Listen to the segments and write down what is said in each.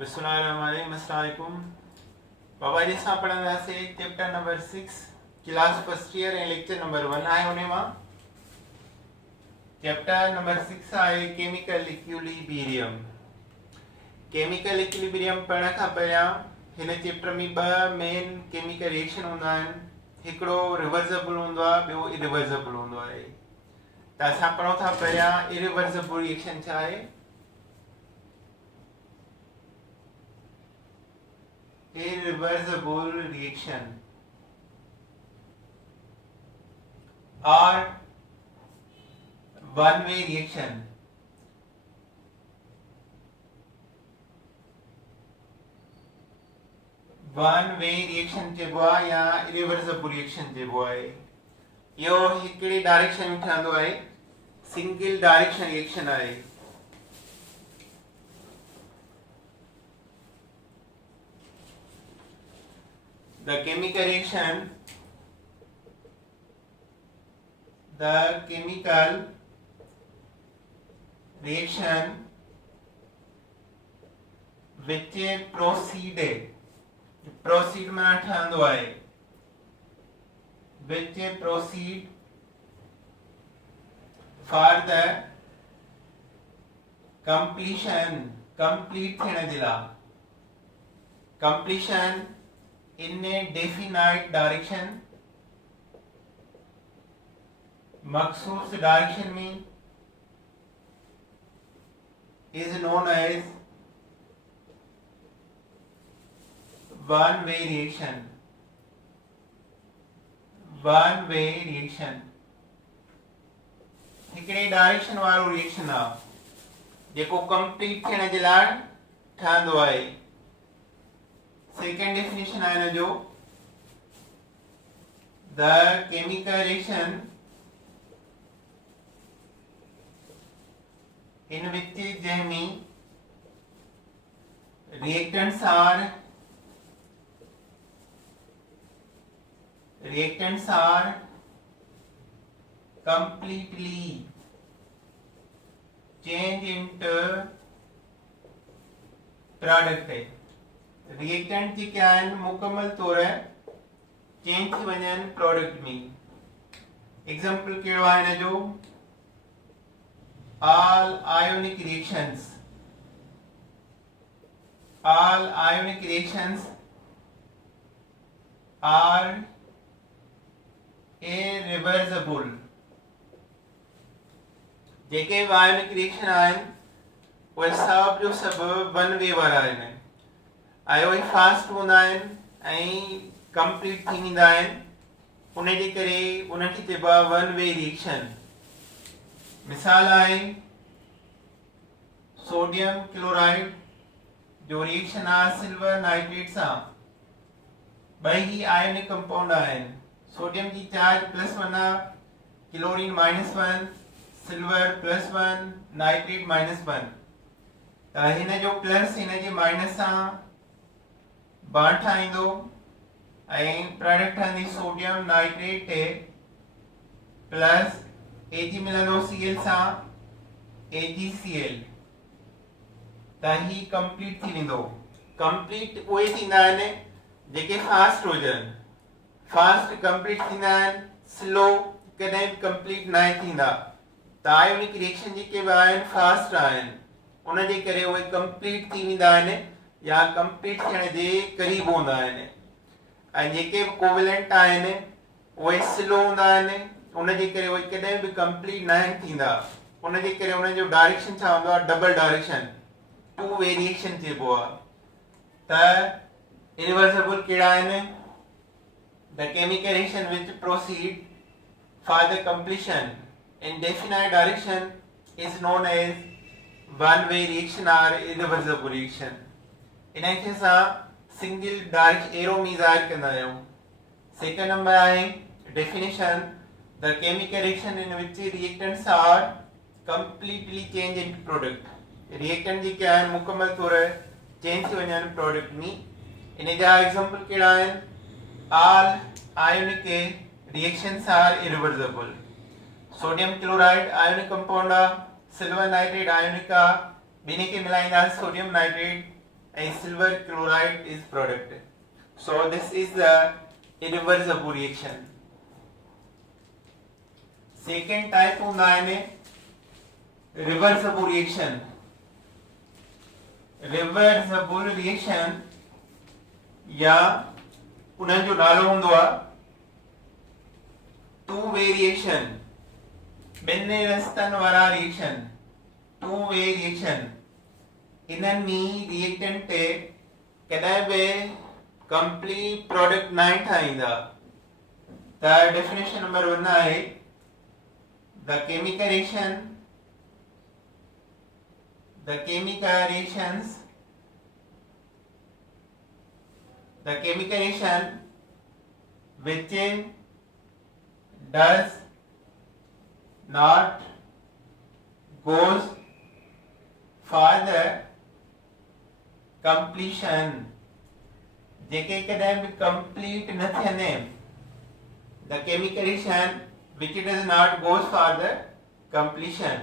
अस्सलामुअलैकुम। बाबा जी सां पढ़ंदासीं chapter number 6 class first year ऐं लेक्चर नंबर 1 आहे हुन मां। चैप्टर नंबर 6 आहे केमिकल इक्विलिब्रियम। केमिकल इक्विलिब्रियम पढ़ण खां पहिरियां हिन चैप्टर में ॿ मेन केमिकल रिएक्शन हूंदा आहिनि। हिकिड़ो रिवर्सिबल हूंदो आहे, ॿियो इरिवर्सिबल हूंदो आहे। त असां पढ़ूं था पहिरियां इरिवर्सिबल रिएक्शन छा आहे। Irreversible reaction or one-way reaction. One-way reaction चइबो आहे या irreversible reaction चइबो आहे। इहो हिकिड़ी डायरेक्शन में ठहंदो आहे, सिंगल डायरेक्शन रिएक्शन आहे। The chemical reaction which proceed माना ठहंदो आहे, which proceed for the complete थियण जे लाइ, completion in a definite direction, मखसूस डायरेक्शन में is known as one way reaction. One way reaction हिकिड़े डायरेक्शन वारो रिएक्शन आहे जेको कंप्लीट थियण जे लाइ ठहंदो आहे। Second definition है ना जो the chemical reaction in which जंहिंमें reactants are completely change into product है। रिएक्टेंट जी क्या है मुकम्मल तौर चेंज थी वञनि प्रोडक्ट में। एग्जांपल कहिड़ो आहे हिन जो all ionic reactions are irreversible। JK ionic reaction आहिनि उहे सभु जो सभु वन वे वारा आहिनि। आयो ही फास्ट हूंदा आहिनि ऐं कंप्लीट थी वेंदा आहिनि, उन जे करे उनखे चइबो आहे वन वे रिएक्शन। मिसाल आहे सोडियम क्लोराइड जो रिएक्शन आहे सिल्वर नाइट्रेट सां। ॿई ही आयोनिक कंपाउंड आहिनि। सोडियम जी चार्ज +1 आहे, क्लोरीन -1, सिल्वर +1, नाइट्रेट -1। त हिन जो प्लस हिन जे माइनस सां बांड ठाहींदो ऐं प्रोडक्ट ठहंदी सोडियम नाइट्रेट प्लस Ag मिलंदो Cl सां AgCl। त ही कंप्लीट थी वेंदो। कंप्लीट उहे थींदा आहिनि जेके फास्ट हुजनि। फास्ट कंप्लीट थींदा आहिनि, स्लो कॾहिं बि कंप्लीट न थींदा। त आयोनिक रिएक्शन जेके बि आहिनि फास्ट आहिनि, उन जे करे उहे कंप्लीट थी वेंदा आहिनि या कंप्लीट थियण जे क़रीब हूंदा आहिनि। ऐं जेके बि कोवेलेंट आहिनि उहे स्लो हूंदा आहिनि, उन जे करे उहे कॾहिं बि कंप्लीट न थींदा। उन जे करे उन जो डायरेक्शन छा हूंदो आहे double direction, two way reaction चइबो आहे। त इरिवर्सिबल कहिड़ा आहिनि the chemical reaction which proceed for the completion in definite direction is known as one way reaction और इरिवर्सिबल रिएक्शन। इनखे असां सिंगल डायरेक्शन एरो में ज़ाहिर कंदा आहियूं। सेकंड नंबर आहे definition the chemical reaction in which reactants are completely change in product. Reactant जी क्या आहिनि मुकम्मल तौर चेंज थी वञनि प्रोडक्ट में। इन जा एग्जांपल कहिड़ा आहिनि all ionic reactions are irreversible. Sodium chloride ionic compound, silver nitrate ionic, बिन्हीं के मिलाइंदा sodium nitrate and silver chloride is product. So this is the irreversible reaction. Second type ਹੁੰਦਾ है reversible reaction. Reversible reaction या उन्हें जो नालो हुंदो आ two-way reaction. ॿिन्ही रस्तनि वारा reaction. Two-way reaction. इन्हनि में reactant ते कॾहिं बि complete product न ठाहींदा. The definition number 1 आहे the chemical reaction which does not goes for the completion जेके कॾहिं बि complete न थियनि the chemical reaction which does not goes for the completion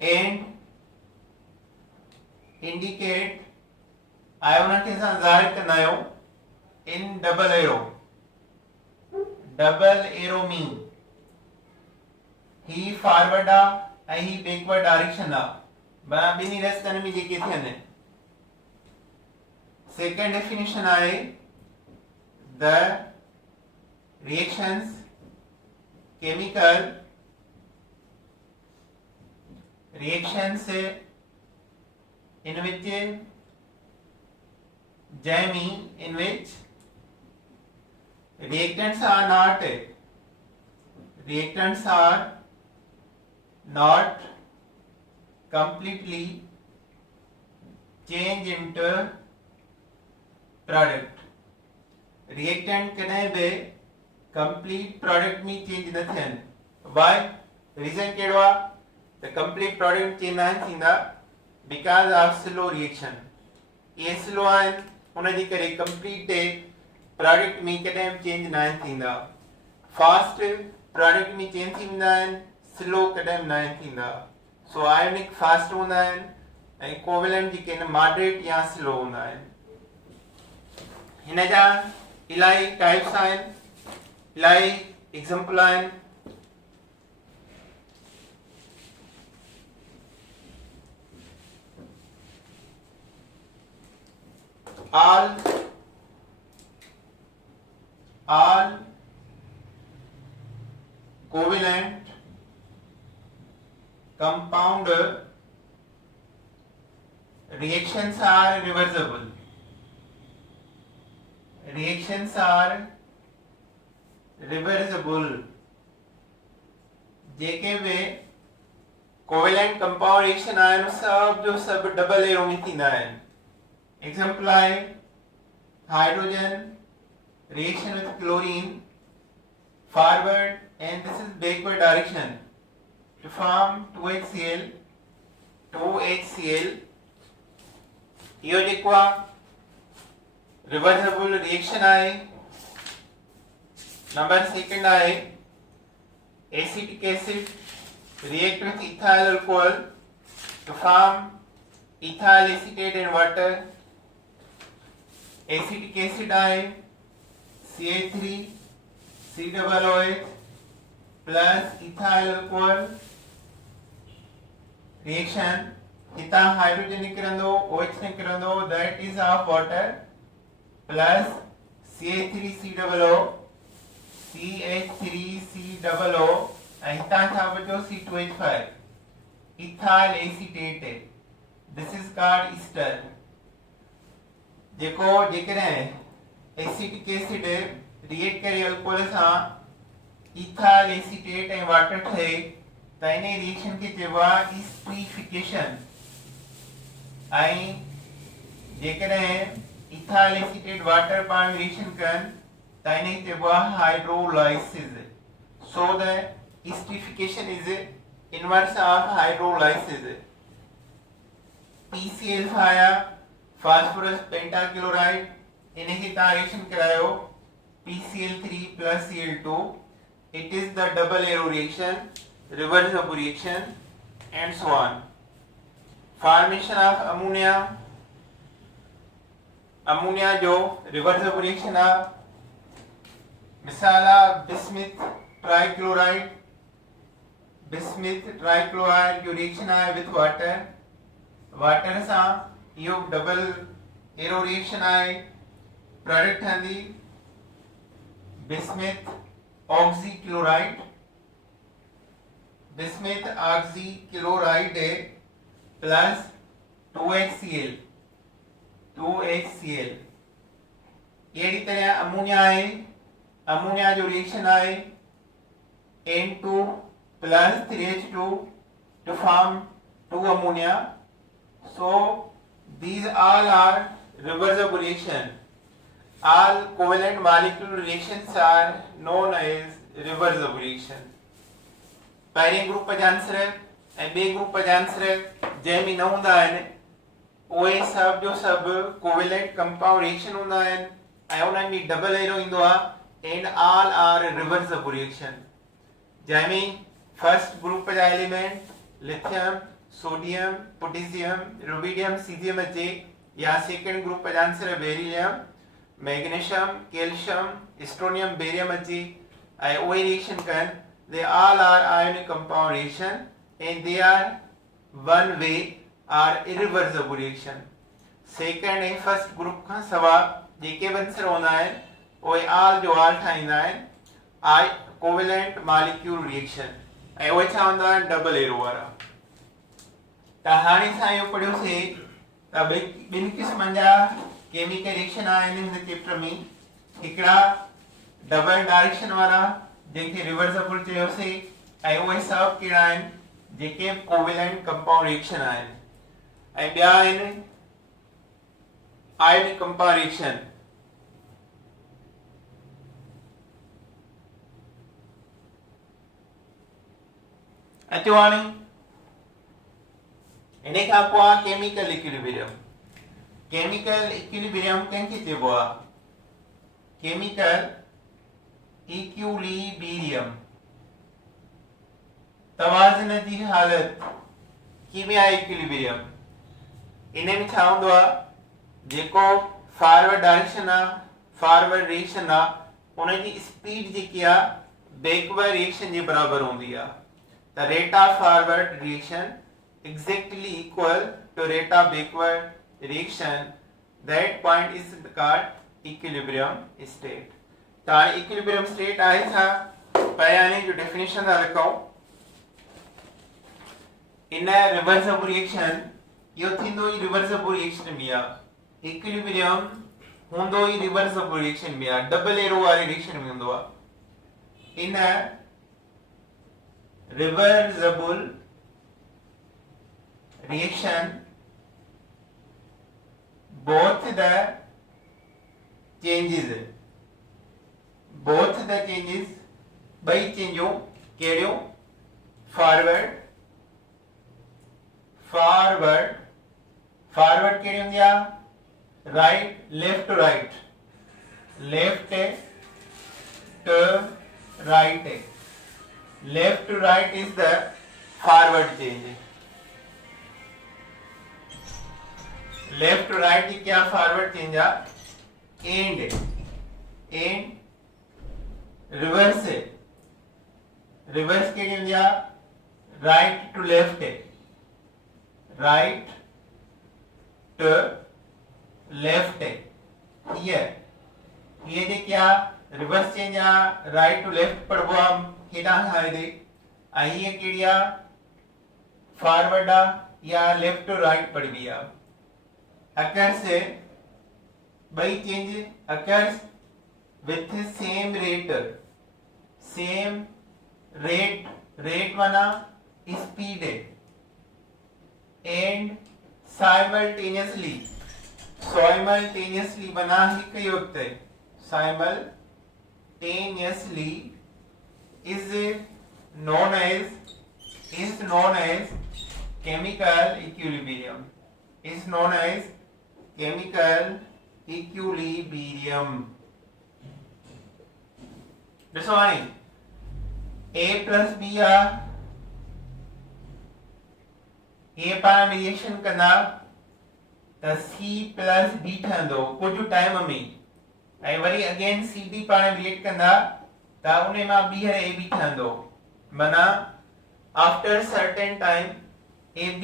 and indicate ion के साथ ज़ाहिर करना आयो in double arrow mean he forward आ ऐं ही backward direction आ बना ॿिन्ही रस्तनि में जेके थियनि. Second definition आहे the reactions chemical reactions in which reactants are not completely change into product. Reactant कॾहिं बि complete product में change न थियनि. Why? Reason कहिड़ो आहे? The complete product change न थींदा because of slow reaction. ये slow आहिनि उनजे करे complete product में कॾहिं बि change न थींदा. Fast product में change थींदा आहिनि, slow कॾहिं बि न थींदा. So ionic fast हूंदा आहिनि ऐं covalent जेके आहिनि moderate या slow हूंदा आहिनि. हिन जा इलाही types आहिनि. Like example line all covalent compound reactions are reversible. जेके भी कोवेलेंट कंपाउंड रिएक्शन आहिनि सब जो सब डबल एरो में थींदा आहिनि. एग्जांपल आहे hydrogen reaction with chlorine forward and this is backward direction to form 2HCl. इहो जेको आहे रिवर्सिबल रिएक्शन आहे. नंबर सेकंड आहे acetic acid react with ethyl alcohol to form ethyl acetate and water. Acetic acid आहे CH3 COOH plus ethyl alcohol reaction हितां hydrogen निकिरंदो OH निकिरंदो that is of water plus CH3COO ऐं हितां छा बचो C2H5 ethyl acetate. This is called ester. जेको जेकॾहिं एसिटिक एसिड रिएक्ट करे अल्कोहल सां ethyl acetate ऐं वाटर ठहे त इन रिएक्शन खे चइबो आहे एस्टरीफिकेशन. ऐं जेकॾहिं ethyl acetate वाटर पाण रिएक्शन कनि त इन खे चइबो आहे hydrolysis. So the esterification is inverse of hydrolysis. PCl5 phosphorus pentachloride इन्हें रिएक्शन करायो PCl3 plus Cl2. It is the double arrow reaction, reversible reaction, and so on. Formation of ammonia ammonia जो reversible reaction आ मिसाल आ bismuth trichloride जो reaction आहे with water सां इहो double arrow reaction आहे product ठहंदी बिस्मिथ ऑक्सीक्लोराइड प्लस 2HCl अहिड़ी तरह अमोनिया आहे अमोनिया जो रिएक्शन आहे N2 plus 3H2 to form 2 ammonia. So these all are reversible reaction. All covalent molecular reactions are known as reversible reaction. पहिरें group जा answer ऐं ॿिए ग्रुप जा आंसर जंहिंमें न हूंदा आहिनि उहे सभु जो सभु कोवेलेंट कंपाउंड रिएक्शन हूंदा आहिनि ऐं उन्हनि में डबल एरो ईंदो आहे and all are reversible reaction जंहिंमें फर्स्ट ग्रुप जा element lithium sodium potassium rubidium cesium अचे या सेकंड ग्रुप जा answer beryllium magnesium calcium strontium barium अचे ऐं उहे रिएक्शन कनि they all are ionic compound reaction and they are one way or irreversible reaction second ऐं first group खां सवाइ जेके बि answer हूंदा आहिनि उहे ऑल जो ऑल ठाहींदा आहिनि कोवेलेंट मॉलिक्यूल रिएक्शन ऐं उहे छा हूंदा आहिनि डबल एरो वारा त हाणे असां इहो पढ़ियोसीं त ॿिनि क़िस्मनि जा केमिकल रिएक्शन आहिनि हिन चैप्टर में हिकिड़ा डबल डायरेक्शन वारा जंहिंखे रिवर्सिबल चयोसीं ऐं उहे सभु कहिड़ा आहिनि जेके कोवेलेंट कंपाउंड रिएक्शन आहिनि ऐं ॿिया आहिनि आयनिक कंपाउंड रिएक्शन अचो हाणे इन खां पोइ आहे केमिकल इक्विलिब्रियम कंहिंखे चइबो आहे केमिकल इक्विलिब्रियम तवाज़ुन जी हालत कीमिया इक्विलिब्रियम इन में छा हूंदो आहे जेको फॉरवर्ड डायरेक्शन आहे फॉरवर्ड रिएक्शन आहे उन जी स्पीड जेकी आहे बैकवर्ड रिएक्शन जे बराबर हूंदी आहे the rate of forward reaction exactly equal to rate of backward reaction that point is called equilibrium state तो equilibrium state आहे छा पहिरियां जो डेफिनेशन था लिखूं इन रिवर्सिबल रिएक्शन इहो थींदो ई रिवर्सिबल रिएक्शन में आहे इक्विलिब्रियम हूंदो ई रिवर्सिबल रिएक्शन में आहे डबल एरो वारे रिएक्शन में हूंदो आहे in reversible reaction both the changes by चेंजो केड़ियो फॉरवर्ड केड़ी हुंदी आ right left to right left to right is the forward change left to right की क्या forward change uh and reverse के लिए right to left ये जे क्या रिवर्स चेंज आ राइट टू लेफ्ट पढ़बो हम केडा हाय दे आई केड़ी आ फॉरवर्ड आ या लेफ्ट टू राइट पढ़बी आ अकर से by change occur with same rate माना स्पीड एंड साइमल्टेनियसली बना हिक ही वक्त है simultaneously is known as chemical equilibrium ॾिसो हाणे A plus B A पाण रिएक्शन कंदा त C प्लस D ठहंदो कुछ टाइम में ऐं वरी अगेन CD पाण रिएक्ट कंदा त उन मां ॿीहर AB ठहंदो माना आफ्टर सर्टेन टाइम AB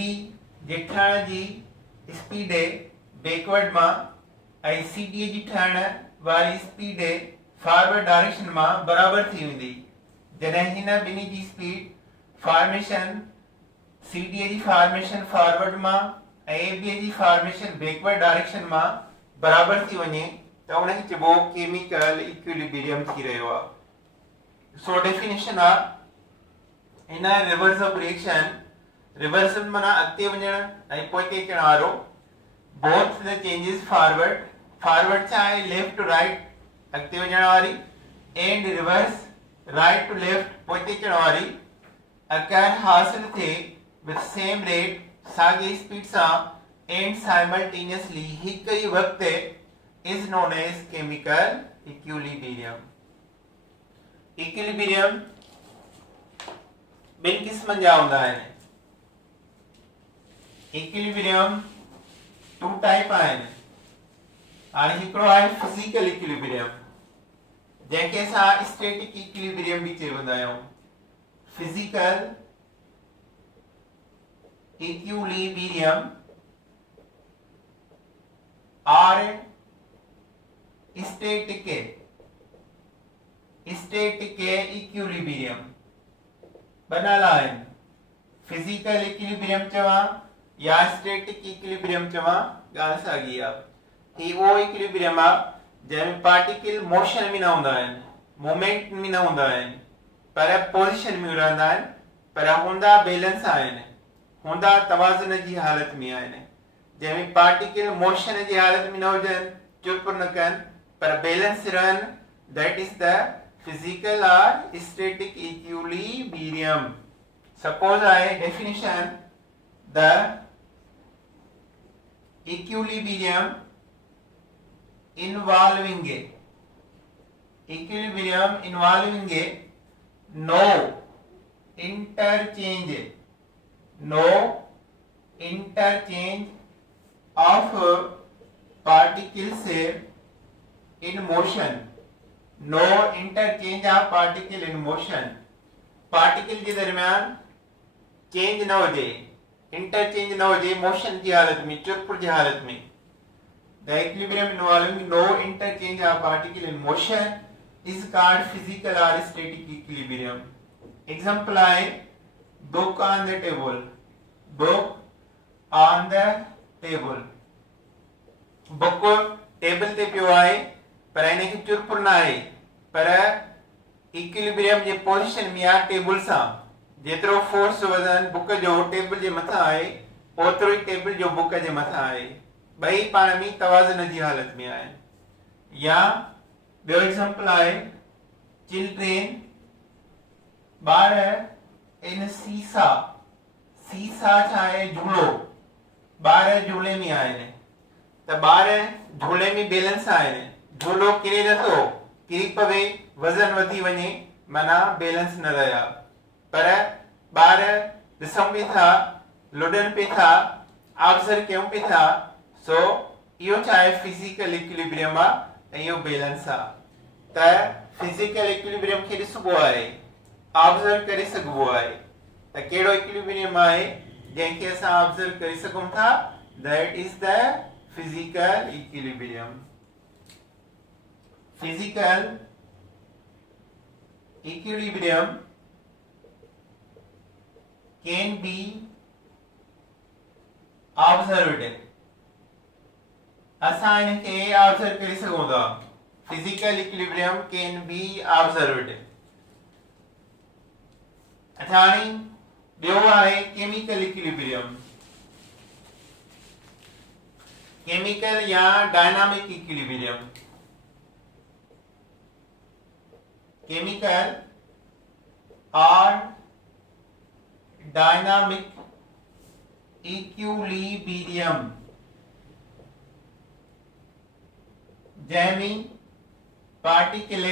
जे ठहण जी स्पीड बैकवर्ड मां ऐं CD जी ठहण वारी स्पीड फॉरवर्ड डायरेक्शन मां बराबर थी वेंदी जॾहिं हिन ॿिन्ही जी स्पीड फॉर्मेशन CD जी फॉर्मेशन फॉरवर्ड मां ऐं AB जी फॉर्मेशन बैकवर्ड डायरेक्शन मां बराबर थी वञे त उनखे चइबो केमिकल इक्विलिब्रियम थी रहियो आहे सो डेफिनेशन आहे in reverse of reaction reversal माना अॻिते वञण ऐं पोइते अचण वारो both the changes forward forward छा आहे लेफ्ट टू राइट अॻिते वञण वारी and reverse right to left पोइते अचण वारी अगरि हासिल थिए विथ सेम रेट साॻी स्पीड सां एंड साइमल्टेनियसली हिकु ई वक़्तु is known as chemical equilibrium. Equilibrium ॿिनि क़िस्मनि जा हूंदा आहिनि. Equilibrium टू टाइप आहिनि. हाणे हिकिड़ो आहे फिजिकल इक्विलिब्रियम जंहिंखे असां स्टैटिक इक्विलिब्रियम बि चवंदा आहियूं. फिजिकल इक्विलिब्रियम और स्टैटिक इक्विलिब्रियम बनाला आहिनि. फिजिकल इक्विलिब्रियम चवां या स्टैटिक इक्विलिब्रियम चवां ॻाल्हि साॻी आहे. ही उहो इक्विलिब्रियम आहे जंहिंमें पार्टिकल मोशन में न हूंदा आहिनि मूवमेंट में न हूंदा आहिनि पर पोजीशन में रहंदा आहिनि पर हूंदा बैलेंस आहिनि हूंदा तवाज़ुन जी हालत में आहिनि. जंहिंमें पार्टिकल मोशन जी हालत में न हुजनि चुप न कनि पर बैलेंस रहन that is the physical or static equilibrium. Suppose I definition the equilibrium involving no interchange of particles in motion. No interchange of particle in motion. Particle के दरमियान चेंज न हो जाए इंटरचेंज न हो जाए मोशन की हालत में चुरपुर की हालत में. The equilibrium involving no interchange of particle in motion is called physical or static equilibrium. Example है book on the table. Book on the table. Book table ते पियो आहे पर इनखे चुरपुर न आहे पर इक्विलिब्रियम जे पोजीशन में आहे टेबल सां. जेतिरो फोर्स वज़न बुक जो टेबल जे मथां आहे ओतिरो ई टेबल जो बुक जे मथां आहे. ॿई पाण में तवाज़ुन जी हालत में आहिनि. या ॿियो एग्जांपल आहे चिल्ड्रेन ॿार इन सीसा छा आहे झूलो ॿार झूले में आहिनि त ॿार झूले में बैलेंस आहिनि. झूलो किरे नथो किरी पवे वज़न वधी वञे माना बैलेंस न रहिया पर ॿार ॾिसूं बि था लुॾनि पिए था ऑब्ज़र्व कयूं पिए था. सो इहो छा आहे फिजिकल इक्विलिब्रियम आहे ऐं इहो बैलेंस आहे. त फिजिकल इक्विलिब्रियम खे ॾिसबो आहे ऑब्ज़र्व करे सघिबो आहे त कहिड़ो इक्विलिब्रियम आहे जंहिंखे असां ऑब्ज़र्व करे सघूं था. That is the physical equilibrium. Physical equilibrium can be observed. असां इनखे ऑब्जर्व करे सघूं था. Physical equilibrium can be observed. अच्छा हाणे ॿियो आहे chemical equilibrium. केमिकल या डायनामिक इक्विलिब्रियम. केमिकल और डायनामिक इक्विलिब्रियम जंहिंमें पार्टिकल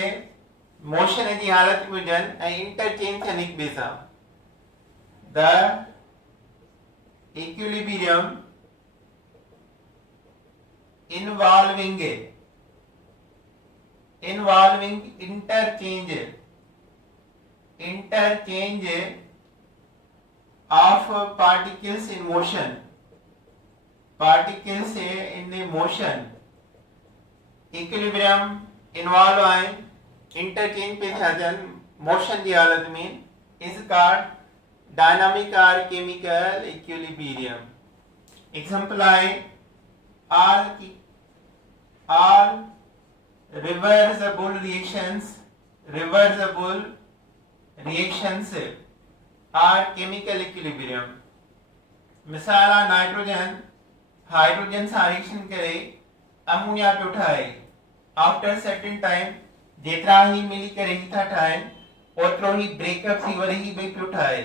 मोशन जी हालत में हुजनि ऐं इंटरचेंज थियनि हिक ॿिए सां. The equilibrium involving interchange of particles in motion, particles in motion, equilibrium involve आए interchange पे साजन motion की हालत में is called dynamic or chemical equilibrium. Example आए all reversible reactions are chemical equilibrium. मिसाल नाइट्रोजन हाइड्रोजन से रिएक्शन करे ammonia पे उठाए आफ्टर सर्टेन टाइम जेतरा ही मिली करे ही था ठाए ओतरो ही ब्रेकअप थी वरी ही बे पे उठाए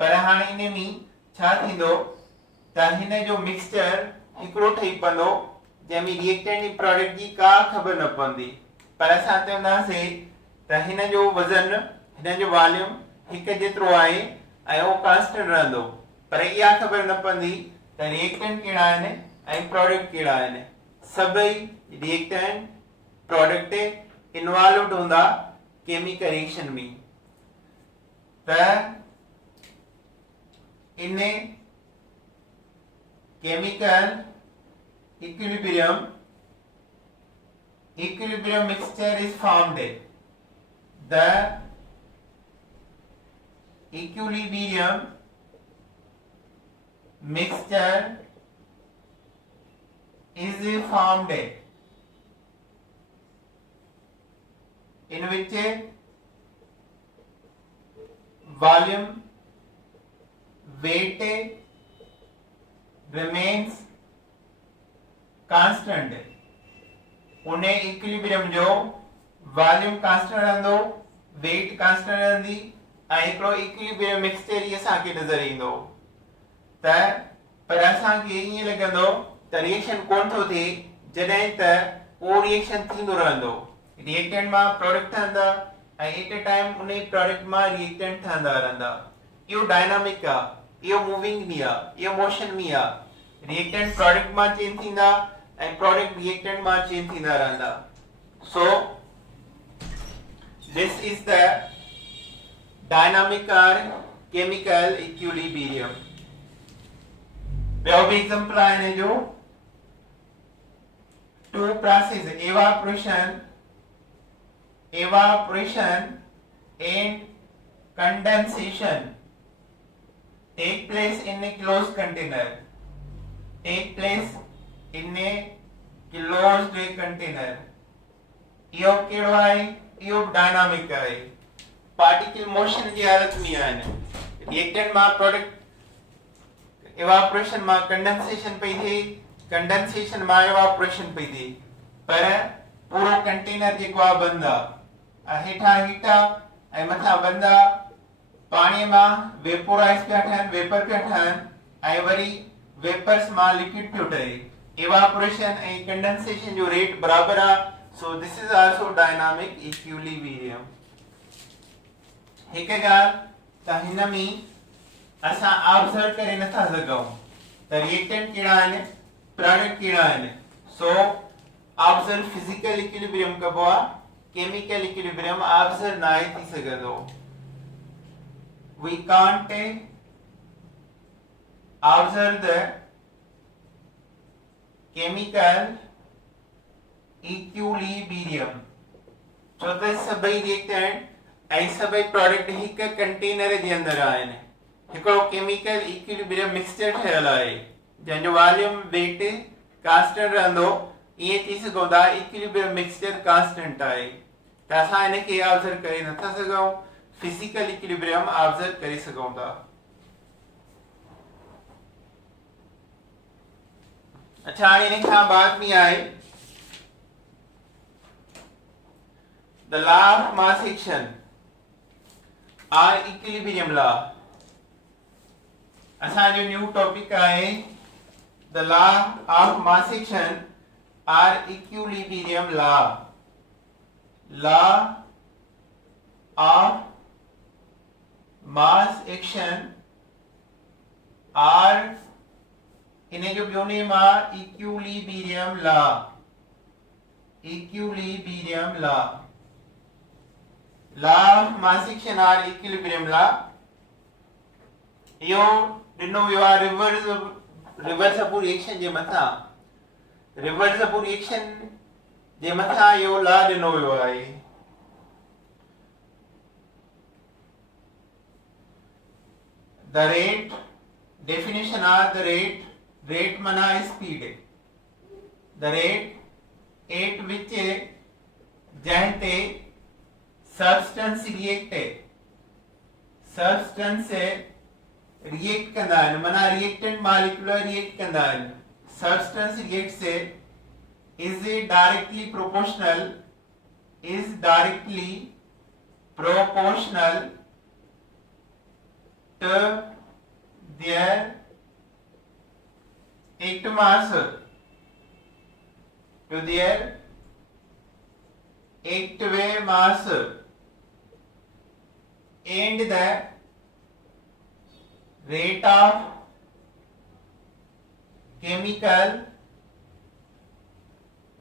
पर हाणे इने में छा थींदो त हिन जो मिक्सचर हिकड़ो ठही पवंदो जंहिंमें रिएक्टेंट जी प्रोडक्ट जी का ख़बर न पवंदी पर असां चवंदासीं त हिन जो वज़न हिन जो वॉल्यूम हिकु जेतिरो आहे ऐं उहो कांस्टेंट रहंदो पर इहा ख़बर न पवंदी त रिएक्टेंट कहिड़ा आहिनि ऐं प्रोडक्ट कहिड़ा आहिनि सभई रिएक्टेंट प्रोडक्ट इन्वॉल्वड हूंदा केमिकल रिएक्शन में त इन chemical equilibrium mixture is formed. The equilibrium mixture is formed in which volume, weight remains constant उन्हें इक्विलिब्रियम जो वॉल्यूम कांस्टेंट रहंदो वेट कांस्टेंट रहंदी ऐं हिकिड़ो इक्विलिब्रियम मिक्सचर ही असांखे नज़र ईंदो त पर असांखे ईअं लॻंदो त रिएक्शन कोन थो थिए जॾहिं त उहो रिएक्शन थींदो रहंदो रिएक्टेंट मां प्रोडक्ट ठहंदा ऐं एट अ टाइम उन प्रोडक्ट मां रिएक्टेंट ठहंदा रहंदा इहो डायनामिक आहे इहो मूविंग में आहे इहो मोशन में आहे रिएक्टेंट प्रोडक्ट मां चेंज थींदा and product reactant मां चेंज थींदा रहंदा so this is the dynamic or chemical equilibrium ॿियो बि एग्जांपल आहिनि जो two process evaporation and condensation take place in a closed container in a closed container इहो कहिड़ो आहे इहो डायनामिक आहे पार्टिकल मोशन जी हालत में आहिनि रिएक्टेंट मां प्रोडक्ट इवापोरेशन मां कंडेंसेशन पई थिए कंडेंसेशन मां इवापोरेशन पई थिए पर पूरो कंटेनर जेको आहे बंदि आहे हेठां हीट आहे ऐं मथां बंदि आहे पाणीअ मां वेपोराइज पिया ठहनि वेपर पिया ठहनि ऐं वरी वेपर्स मां लिक्विड पियो ठहे evaporation and condensation जो रेट बराबर आहे so this is also dynamic equilibrium हिकु ॻाल्हि त हिन में असां ऑब्जर्व करे नथा सघूं त रिएक्टेंट कहिड़ा आहिनि प्रोडक्ट कहिड़ा आहिनि so ऑब्जर्व फिजिकल इक्विलिब्रियम कबो आहे केमिकल इक्विलिब्रियम ऑब्जर्व नाहे थी सघंदो we can't observe the chemical equilibrium छो त सभई रिएक्टेंट ऐं सभई प्रोडक्ट हिकु कंटेनर जे अंदरि आहिनि हिकिड़ो केमिकल इक्विलिब्रियम मिक्सचर ठहियल आहे जंहिंजो वॉल्यूम वेट कांस्टेंट रहंदो ईअं थी सघूं था इक्विलिब्रियम मिक्सचर कांस्टेंट आहे त असां हिनखे ऑब्जर्व करे नथा सघूं फिजिकल इक्विलिब्रियम ऑब्जर्व करे सघूं था अच्छा हाणे इन खां बाद में आहे the law of mass action or equilibrium law असांजो न्यू टॉपिक आहे the law of mass action or equilibrium law of mass action or इन जो ॿियो नेम आहे equilibrium law. Equilibrium law, law of mass action or equilibrium law. इहो ॾिनो वियो आहे रिवर्सिबल रिएक्शन जे मथां। रिवर्सिबल रिएक्शन जे मथां इहो लॉ ॾिनो वियो आहे। The rate, definition are the rate mana speed, the rate at which जहते substance react कंदा आहिनि, माना reactant molecule react कंदा आहिनि। substance reacts is directly proportional to their act mass, to their active mass, and the rate of chemical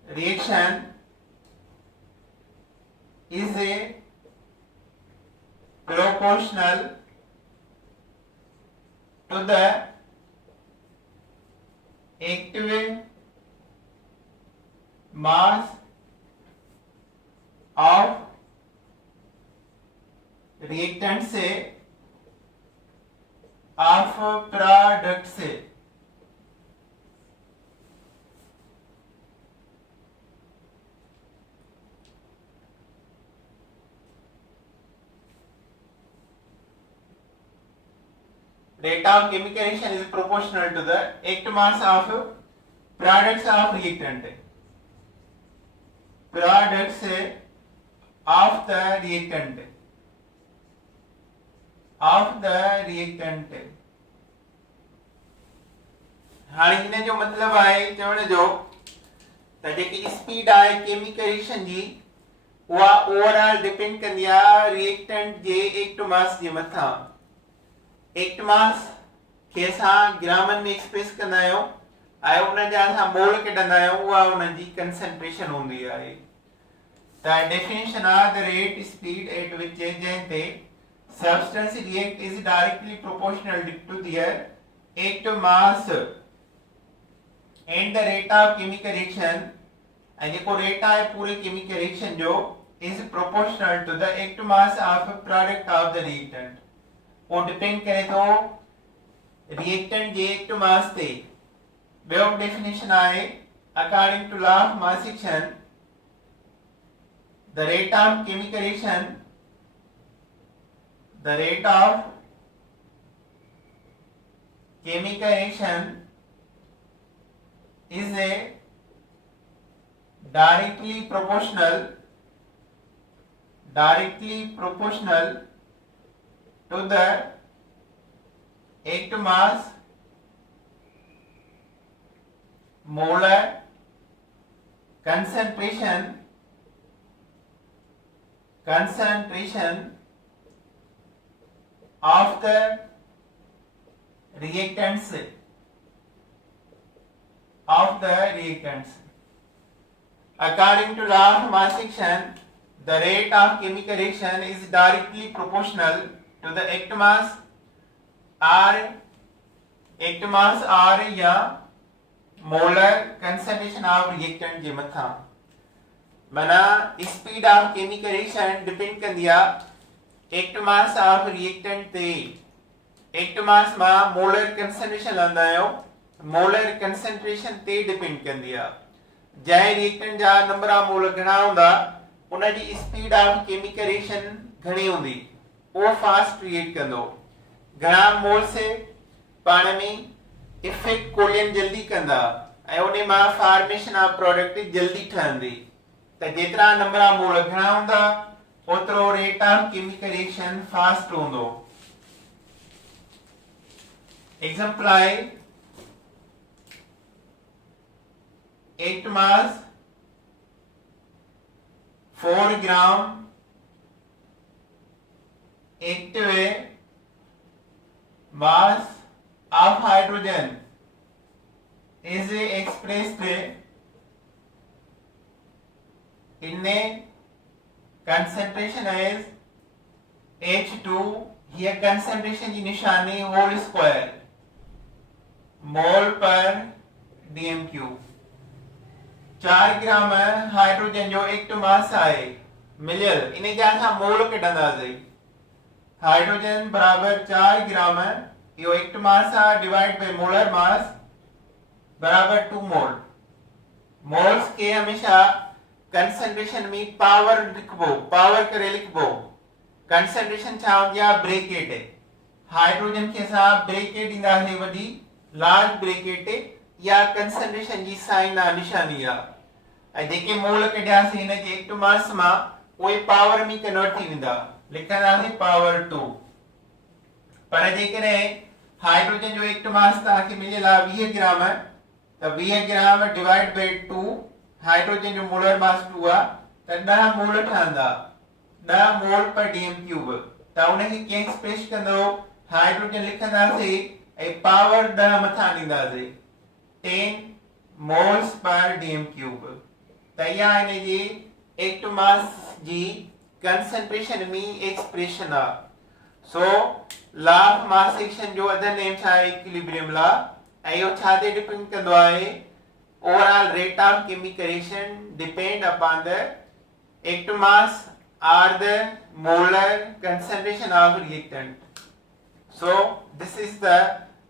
reaction is a proportional to the active mass of reactant से of product से। Rate of chemical reaction is proportional to the act mass of products of reactant, products of the reactant, of the reactant। हाणे हिन जो मतलब आहे चवण जो त जेकी स्पीड आहे केमिकल रिएक्शन जी उहा ओवरऑल डिपेंड कंदी आहे रिएक्टेंट जे एक्ट मास जे मथां। एक्ट मास खे असां ग्रामनि में एक्सप्रेस कंदा आहियूं ऐं उन जा असां मोल कढंदा आहियूं, उहा उन जी कंसंट्रेशन हूंदी आहे। त डेफिनेशन आहे the rate speed at which जंहिंते substance react is directly proportional to their active mass and the rate of chemical reaction, and जेको रेट आहे पूरे केमिकल रिएक्शन जो is proportional to the active mass of product of the reactant। वो depend करे तो reactant जे active mass ते। ॿियो definition आहे according to law of mass action the rate of chemical reaction, the rate of chemical reaction is a directly proportional to the active mass molar concentration of the reactants, according to law of mass action the rate of chemical reaction is directly proportional to the active mass r या molar concentration of reactant जे मथां। माना speed of chemical reaction depend कंदी आहे active mass of reactant ते। Active mass मां molar concentration लहंदा आहियूं, molar concentration ते depend कंदी आहे। जंहिं रिएक्टेंट जा नंबर ऑफ मोल घणा हूंदा उन जी स्पीड ऑफ केमिकल रिएक्शन घणी हूंदी, उहो फास्ट रिएक्ट कंदो। घणा मोल से पाण में इफेक्ट कोलियन जल्दी कंदा ऐं उन मां फॉर्मेशन ऑफ प्रोडक्ट जल्दी ठहंदी। त जेतिरा नंबर ऑफ मोल घणा हूंदा ओतिरो rate of chemical reaction fast हूंदो। एग्जांपल आहे act mass 4 gram active mass of hydrogen is expressed in a concentration as H2. here concentration की निशानी होल स्क्वायर मोल पर डीएम क्यूब। 4 ग्राम हाइड्रोजन जो act मास आहे मिलियल इन जा असां मोल कढंदासीं। हाइड्रोजन बराबर 4 ग्राम यो एक्ट मास आहे डिवाइड बाय मोलर मास बराबर 2 मोल। मोल्स के हमेशा कंसंट्रेशन में पावर लिखबो, पावर करे लिखबो। कंसंट्रेशन छा हूंदी आहे ब्रैकेट। हाइड्रोजन के साथ ब्रैकेट ईंदा है वडी लार्ज ब्रैकेट या कंसंट्रेशन जी साइन आ निशानी आ। ऐं जेके मोल कढियासीं हिन जे एक्ट मास मां उहे पावर में कन्वर्ट थी वेंदा, लिखंदासीं पावर 2। पर जेकॾहिं हाइड्रोजन जो एक्ट मास तव्हांखे मिलियल आहे 20 ग्राम त 20 ग्राम डिवाइड बाय 2 हाइड्रोजन जो मोलर मास 2 आहे त 10 मोल ठहंदा, 10 मोल पर डीएम क्यूब। त उनखे कीअं एक्सप्रेस कंदो, हाइड्रोजन लिखंदासीं ऐं पावर 10 मथां ॾींदासीं 10 मोल्स पर डीएम क्यूब। त इहा हिन जी एक्ट मास जी कंसंट्रेशन में एक्सप्रेशन आहे। So law of mass action जो अदर नेम छा आहे इक्विलिब्रियम लॉ। ऐं इहो छा ते डिपेंड कंदो आहे, overall rate of chemical reaction depend upon the act mass or the molar concentration of reactant. So this is the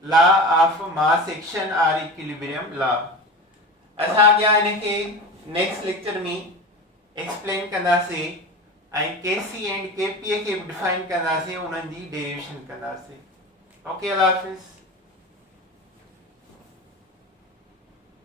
law of mass action or equilibrium law. असां अॻियां इनखे नेक्स्ट लेक्चर में एक्सप्लेन कंदासीं ऐं केसी and KPA खे define कंदासीं, उन्हनि जी derivation कंदासीं। ओके, अल्लाह हाफ़िज़।